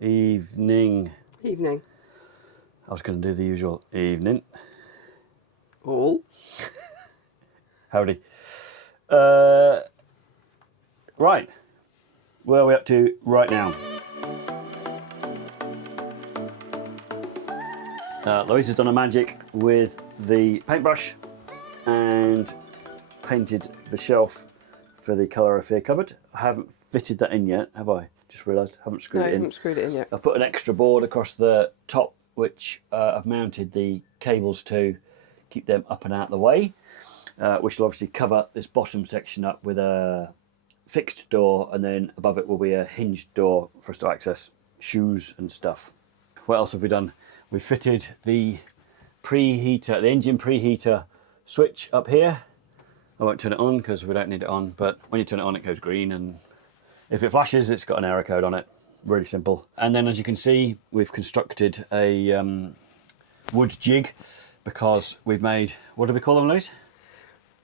Evening. Evening. I was going to do the usual evening. All. Howdy. Right. Where are we up to right now? Louise has done a magic with the paintbrush and painted the shelf for the Colour of Fear cupboard. I haven't fitted that in yet, have I? Just realised I haven't screwed it in. No, I haven't screwed it in yet. I've put an extra board across the top, which I've mounted the cables to keep them up and out of the way, which will obviously cover this bottom section up with a fixed door, and then above it will be a hinged door for us to access shoes and stuff. What else have we done? We fitted the preheater, the engine preheater switch up here. I won't turn it on because we don't need it on, but when you turn it on it goes green, and if it flashes it's got an error code on it. Really simple. And then as you can see, we've constructed a wood jig because we've made, what do we call them, Louise?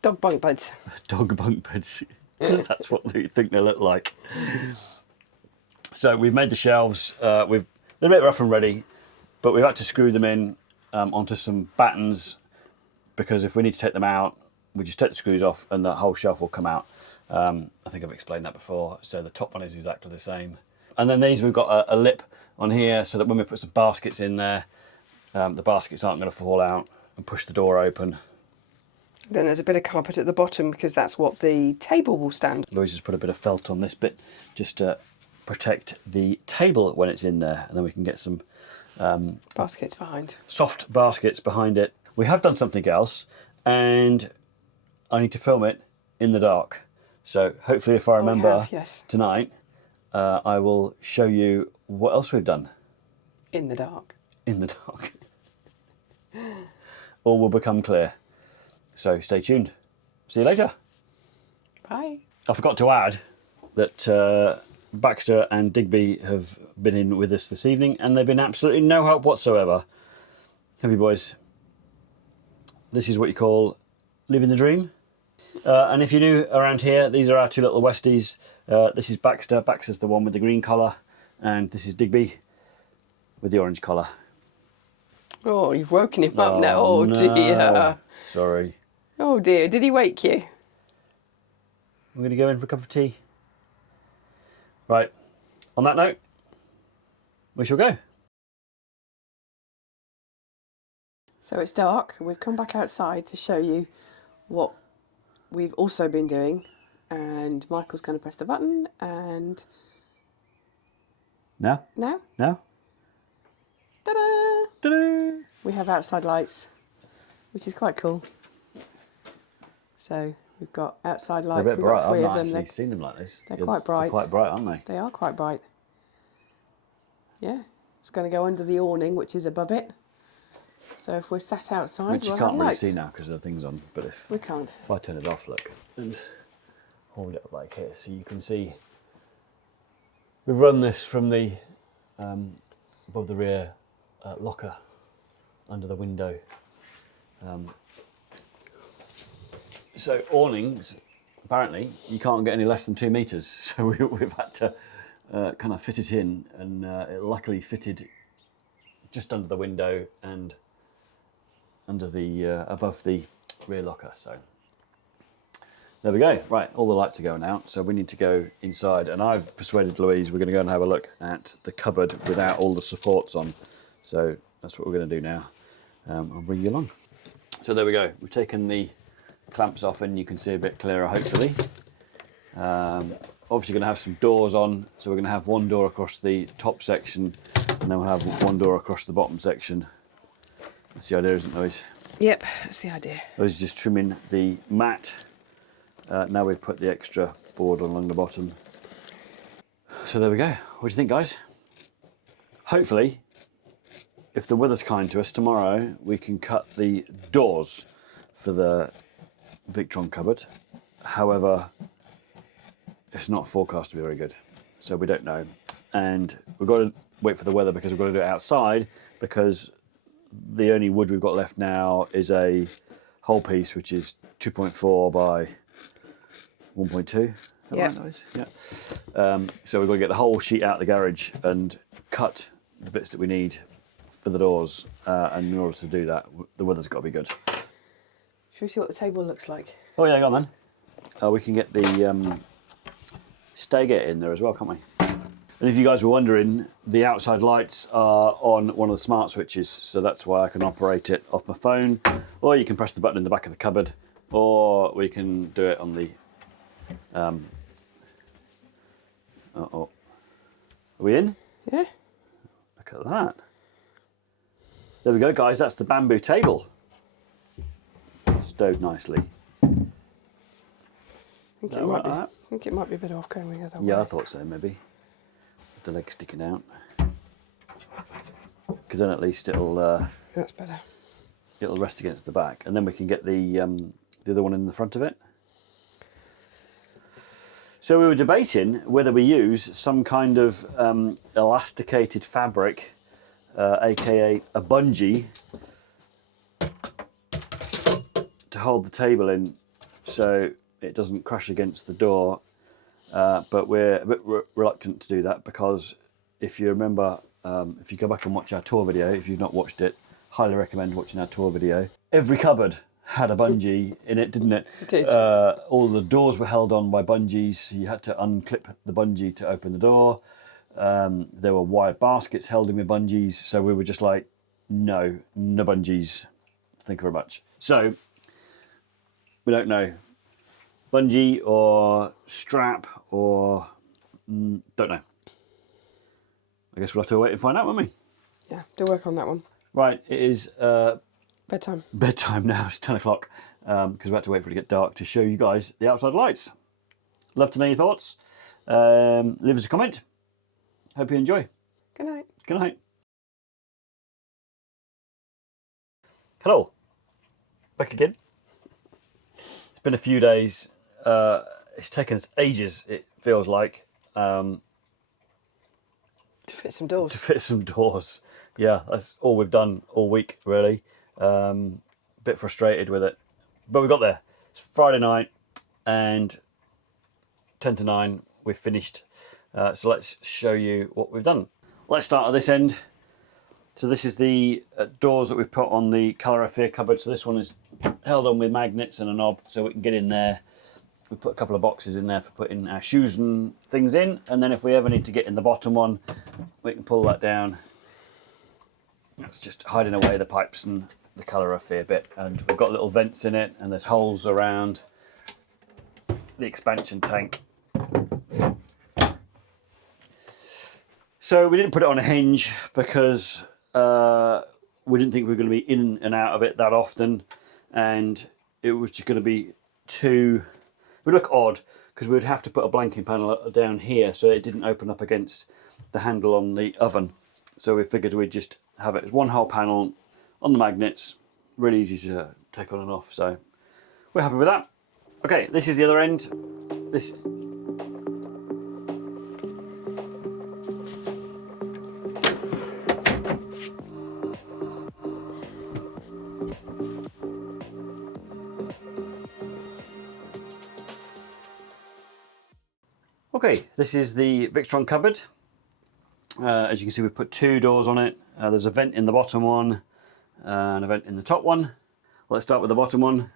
Dog bunk beds. Dog bunk beds, because that's what we think they look like. So we've made the shelves, they're a bit rough and ready, but we've had to screw them in onto some battens, because if we need to take them out, we just take the screws off and the whole shelf will come out. I think I've explained that before. So the top one is exactly the same. And then these, we've got a lip on here so that when we put some baskets in there, the baskets aren't going to fall out and push the door open. Then there's a bit of carpet at the bottom because that's what the table will stand. Louise has put a bit of felt on this bit just to protect the table when it's in there, and then we can get some Baskets behind. soft baskets behind it. We have done something else, and I need to film it in the dark. So hopefully if I remember yes. tonight, I will show you what else we've done. In the dark. In the dark. All will become clear. So stay tuned. See you later. Bye. I forgot to add that Baxter and Digby have been in with us this evening, and they've been absolutely no help whatsoever. Have you, boys? This is what you call living the dream. And if you're new around here, these are our two little Westies. This is Baxter. Baxter's the one with the green collar, and this is Digby with the orange collar. Oh, you've woken him up now. Oh, no. dear. Sorry. Oh, dear. Did he wake you? I'm going to go in for a cup of tea. Right. On that note, we shall go. So it's dark. We've come back outside to show you what we've also been doing. And Michael's going to press the button and... Now? Now? Now? Ta-da! Ta-da! We have outside lights, which is quite cool. So we've got outside lights. They're a bit We've bright. got three I've of not them. actually seen them like this. They're quite bright. They're quite bright, aren't they? They are quite bright. Yeah. It's going to go under the awning, which is above it. So if we're sat outside, Which we'll you can't have really lights. see now because the thing's on. But if We can't. I turn it off, look, and hold it up like here, so you can see. We've run this from the above the rear locker under the window. So awnings, apparently, you can't get any less than 2 meters. So we've had to kind of fit it in, and it luckily fitted just under the window and under the above the rear locker. So there we go. Right, all the lights are going out, so we need to go inside. And I've persuaded Louise we're going to go and have a look at the cupboard without all the supports on. So that's what we're going to do now. I'll bring you along. So there we go. We've taken the clamps off, and you can see a bit clearer, hopefully. Obviously going to have some doors on, so we're going to have one door across the top section, and then we'll have one door across the bottom section. That's the idea, isn't it, Louise? Yep, that's the idea. Louise is just trimming the mat. Now we've put the extra board along the bottom. So there we go. What do you think, guys? Hopefully, if the weather's kind to us, tomorrow we can cut the doors for the Victron cupboard. However, it's not forecast to be very good, so we don't know. And we've got to wait for the weather because we've got to do it outside, because the only wood we've got left now is a whole piece, which is 2.4 by 1.2, that right, Louise? Yeah. So we've got to get the whole sheet out of the garage and cut the bits that we need for the doors. And in order to do that, the weather's got to be good. Should we see what the table looks like? Oh yeah, go on then. We can get the Stargate in there as well, can't we? And if you guys were wondering, the outside lights are on one of the smart switches, so that's why I can operate it off my phone, or you can press the button in the back of the cupboard, or we can do it on the... Are we in? Yeah. Look at that. There we go, guys, that's the bamboo table. Stowed nicely. I think it might be a bit off going the other way. Yeah, I thought so, maybe. With the leg sticking out. Because then at least it'll... That's better. It'll rest against the back. And then we can get the other one in the front of it. So we were debating whether we use some kind of elasticated fabric, aka a bungee, to hold the table in so it doesn't crash against the door, but we're a bit reluctant to do that because if you remember, if you go back and watch our tour video, if you've not watched it, highly recommend watching our tour video. Every cupboard had a bungee in it, didn't it? It did. All the doors were held on by bungees, so you had to unclip the bungee to open the door. There were wire baskets held in with bungees, so we were just like, no bungees, thank you very much. So, we don't know. Bungee or strap or don't know. I guess we'll have to wait and find out, won't we? Yeah, do work on that one. Right, it is Bedtime. bedtime now. It's 10 o'clock because we had to wait for it to get dark to show you guys the outside lights. Love to know your thoughts. Leave us a comment. Hope you enjoy. Good night. Good night. Hello. Back again. It's been a few days. It's taken us ages, it feels like, To fit some doors. to fit some doors. Yeah, that's all we've done all week, really. A bit frustrated with it. But we got there. It's Friday night and 10 to 9, we've finished. So let's show you what we've done. Let's start at this end. So this is the doors that we've put on the calorifier cupboard. So this one is held on with magnets and a knob so we can get in there. We put a couple of boxes in there for putting our shoes and things in. And then if we ever need to get in the bottom one, we can pull that down. That's just hiding away the pipes and the calorifier bit. And we've got little vents in it and there's holes around the expansion tank. So we didn't put it on a hinge because we didn't think we were going to be in and out of it that often, and it was just going to be too... It would look odd because we would have to put a blanking panel down here so it didn't open up against the handle on the oven. So we figured we'd just have it as one whole panel on the magnets, really easy to take on and off. So we're happy with that. Okay, this is the other end. This... Okay, this is the Victron cupboard. As you can see, we've put two doors on it. There's a vent in the bottom one and a vent in the top one. Let's start with the bottom one.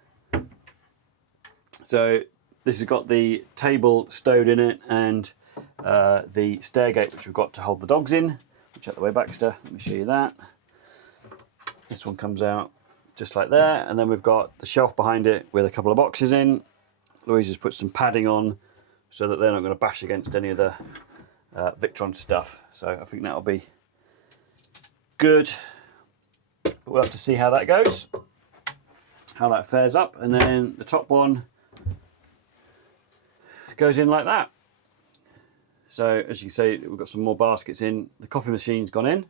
So this has got the table stowed in it and the stairgate which we've got to hold the dogs in. Which out the way, Baxter. Let me show you that. This one comes out just like there, and then we've got the shelf behind it with a couple of boxes in. Louise has put some padding on so that they're not going to bash against any of the Victron stuff. So I think that'll be good. But we'll have to see how that goes, how that fares up. And then the top one goes in like that. So as you can see, we've got some more baskets in. The coffee machine's gone in.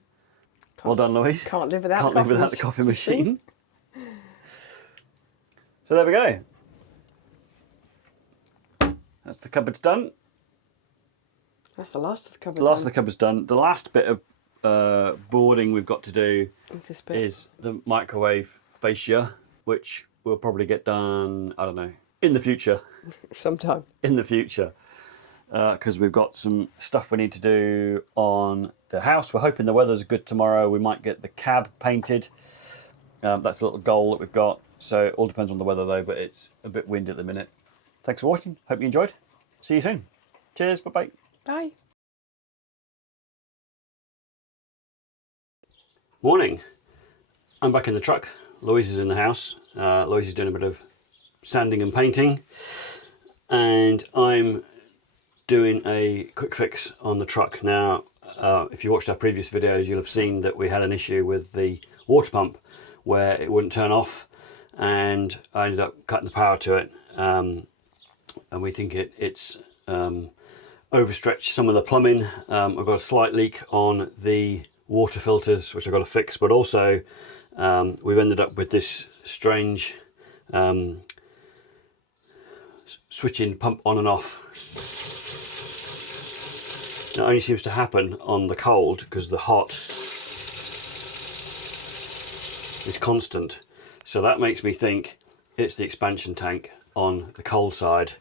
Well done, Louise. Can't live without, Can't live without the coffee machine. So there we go. That's the cupboard's done. That's the last of the cupboard. The last of the cupboard's done. The last bit of boarding we've got to do This bit. is the microwave fascia, which we'll probably get done, I don't know, in the future. Sometime. In the future. because we've got some stuff we need to do on the house. We're hoping the weather's good tomorrow. We might get the cab painted. That's a little goal that we've got. So it all depends on the weather though, but it's a bit windy at the minute. Thanks for watching. Hope you enjoyed. See you soon. Cheers. Bye-bye. Bye. Morning. I'm back in the truck. Louise is in the house. Louise is doing a bit of sanding and painting. And I'm doing a quick fix on the truck. Now, if you watched our previous videos, you'll have seen that we had an issue with the water pump where it wouldn't turn off, and I ended up cutting the power to it. And we think it's overstretched some of the plumbing. I've got a slight leak on the water filters, which I've got to fix, but also we've ended up with this strange switching pump on and off. It only seems to happen on the cold because the hot is constant. So that makes me think it's the expansion tank on the cold side,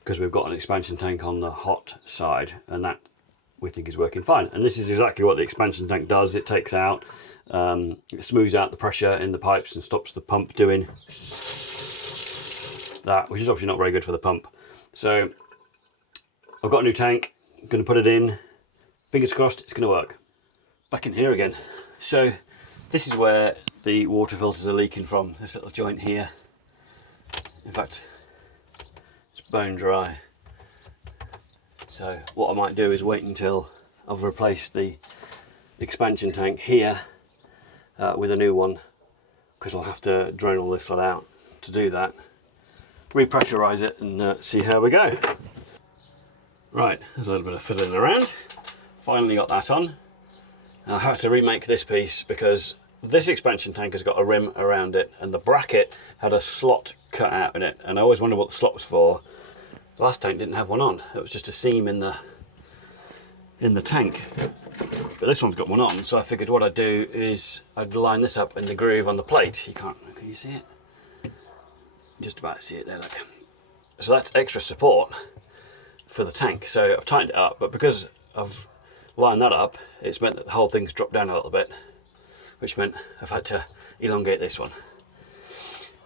because we've got an expansion tank on the hot side, and that we think is working fine. And this is exactly what the expansion tank does. It takes out, it smooths out the pressure in the pipes and stops the pump doing that, which is obviously not very good for the pump. So I've got a new tank, I'm going to put it in, fingers crossed it's going to work. Back in here again. So this is where the water filters are leaking from, this little joint here. In fact, it's bone dry. So what I might do is wait until I've replaced the expansion tank here with a new one, because I'll have to drain all this lot out to do that. Repressurize it and see how we go. Right, there's a little bit of fiddling around. Finally got that on. Now I have to remake this piece because this expansion tank has got a rim around it, and the bracket had a slot cut out in it, and I always wondered what the slot was for. The last tank didn't have one on. It was just a seam in the tank. But this one's got one on, so I figured what I'd do is I'd line this up in the groove on the plate. Can you see it? Just about see it there, look. So that's extra support for the tank. So I've tightened it up, but because I've lined that up, it's meant that the whole thing's dropped down a little bit, which meant I've had to elongate this one.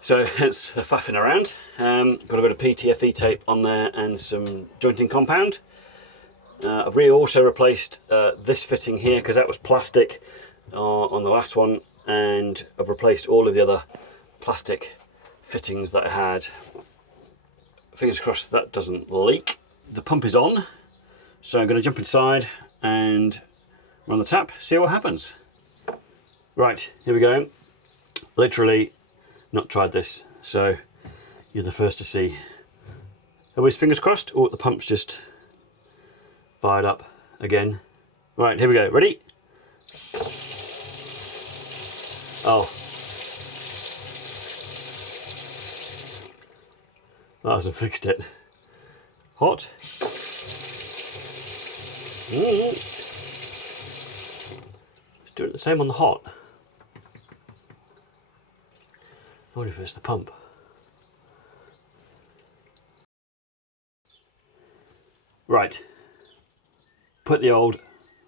So hence the faffing around. Got a bit of PTFE tape on there and some jointing compound. I've also replaced this fitting here because that was plastic on the last one, and I've replaced all of the other plastic fittings that I had. Fingers crossed that doesn't leak. The pump is on, so I'm going to jump inside and run the tap, see what happens. Right, here we go. Literally not tried this, so you're the first to see. Always fingers crossed. Oh, the pump's just fired up again. Right, here we go. Ready? Oh. That hasn't fixed it. Hot. It's doing the same on the hot. I wonder if it's the pump. Right. Put the old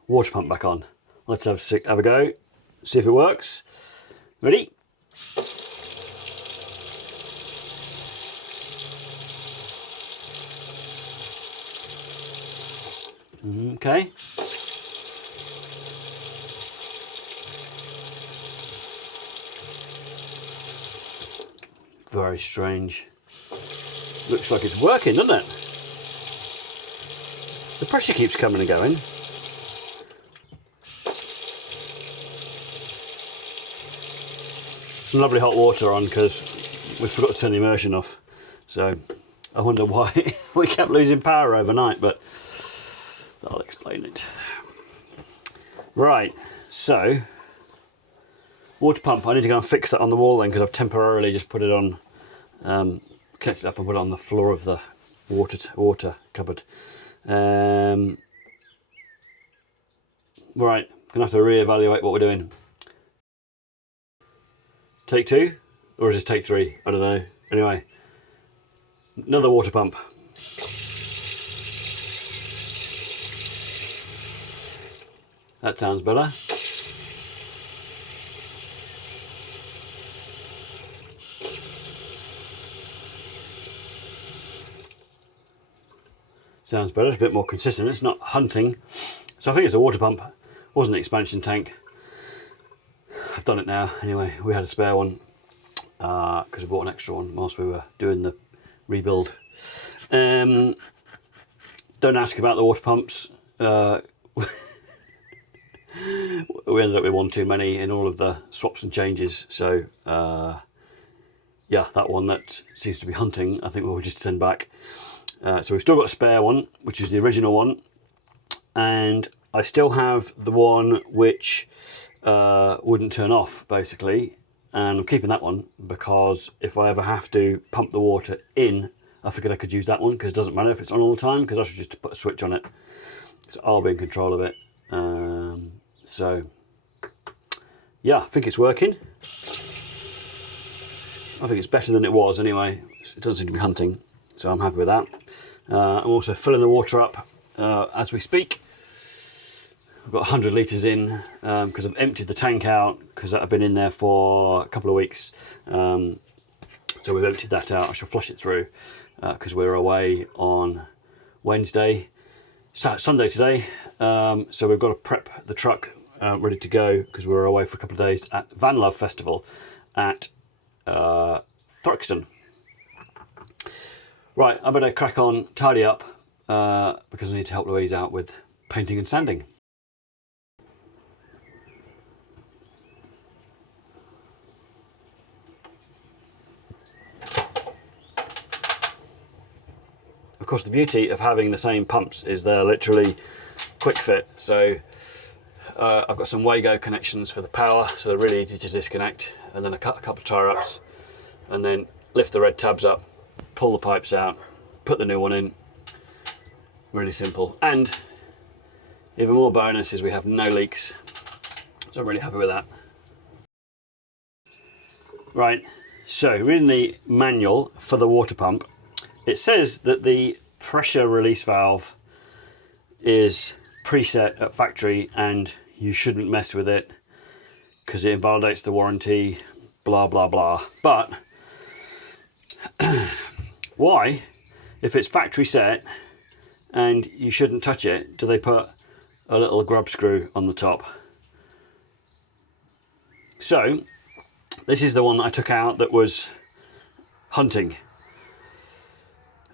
water pump back on. Let's have a go. See if it works. Ready? Okay. Very strange. Looks like it's working, doesn't it? The pressure keeps coming and going. Some lovely hot water on because we forgot to turn the immersion off. So I wonder why we kept losing power overnight, but I'll explain it. Right, so water pump, I need to go and fix that on the wall then, because I've temporarily just put it on, connected it up and put it on the floor of the water cupboard. Right, gonna have to re-evaluate what we're doing. Take two, or is this take three? I don't know. Anyway, another water pump. That sounds better. Sounds better, it's a bit more consistent. It's not hunting. So I think it's a water pump. It wasn't an expansion tank. I've done it now. Anyway, we had a spare one because we bought an extra one whilst we were doing the rebuild. Don't ask about the water pumps. We ended up with one too many in all of the swaps and changes. So yeah, that one that seems to be hunting, I think we'll just send back. So we've still got a spare one, which is the original one, and I still have the one which wouldn't turn off, basically, and I'm keeping that one because if I ever have to pump the water in, I figured I could use that one because it doesn't matter if it's on all the time, because I should just put a switch on it, so I'll be in control of it. So yeah, I think it's working. I think it's better than it was anyway. It doesn't seem to be hunting, so I'm happy with that. I'm also filling the water up as we speak. I've got 100 litres in because I've emptied the tank out because that had been in there for a couple of weeks. So we've emptied that out. I shall flush it through because we're away on Wednesday, Sunday today. So we've got to prep the truck ready to go because we're away for a couple of days at VanLove Festival at Thruxton. Right, I better crack on, tidy up, because I need to help Louise out with painting and sanding. Of course, the beauty of having the same pumps is they're literally quick fit. So I've got some Wago connections for the power, so they're really easy to disconnect, and then a couple of tie ups, and then lift the red tabs up, pull the pipes out, put the new one in. Really simple. And even more bonus is we have no leaks, so I'm really happy with that. Right, so reading the manual for the water pump, it says that the pressure release valve is preset at factory and you shouldn't mess with it because it invalidates the warranty, blah blah blah. But why, if it's factory set and you shouldn't touch it, do they put a little grub screw on the top? So this is the one that I took out that was hunting,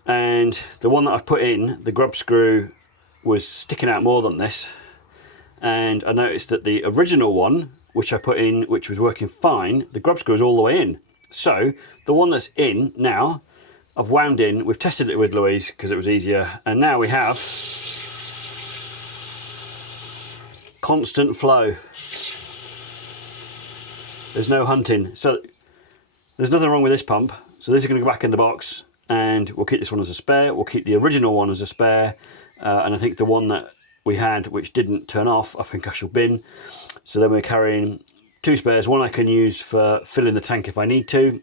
and the one that I've put in, the grub screw was sticking out more than this, and I noticed that the original one which I put in, which was working fine, the grub screw is all the way in. So the one that's in now, I've wound in, we've tested it with Louise because it was easier, and now we have constant flow. There's no hunting. So there's nothing wrong with this pump. So this is going to go back in the box, and we'll keep this one as a spare. We'll keep the original one as a spare, and I think the one that we had which didn't turn off, I think I shall bin. So then we're carrying two spares. One I can use for filling the tank if I need to,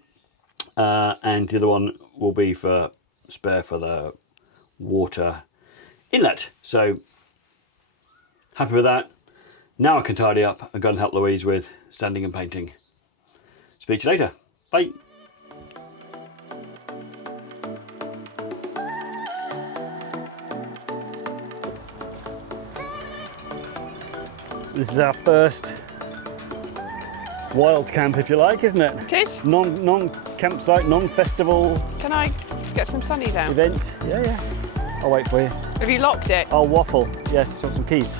and the other one will be for spare for the water inlet. So happy with that. Now I can tidy up and go and help Louise with sanding and painting. Speak to you later. Bye. This is our first wild camp, if you like, isn't it? It is. Non-campsite, non-festival. Can I just get some sunnies out? Event. Yeah, yeah. I'll wait for you. Have you locked it? I'll waffle. Yes, got some keys.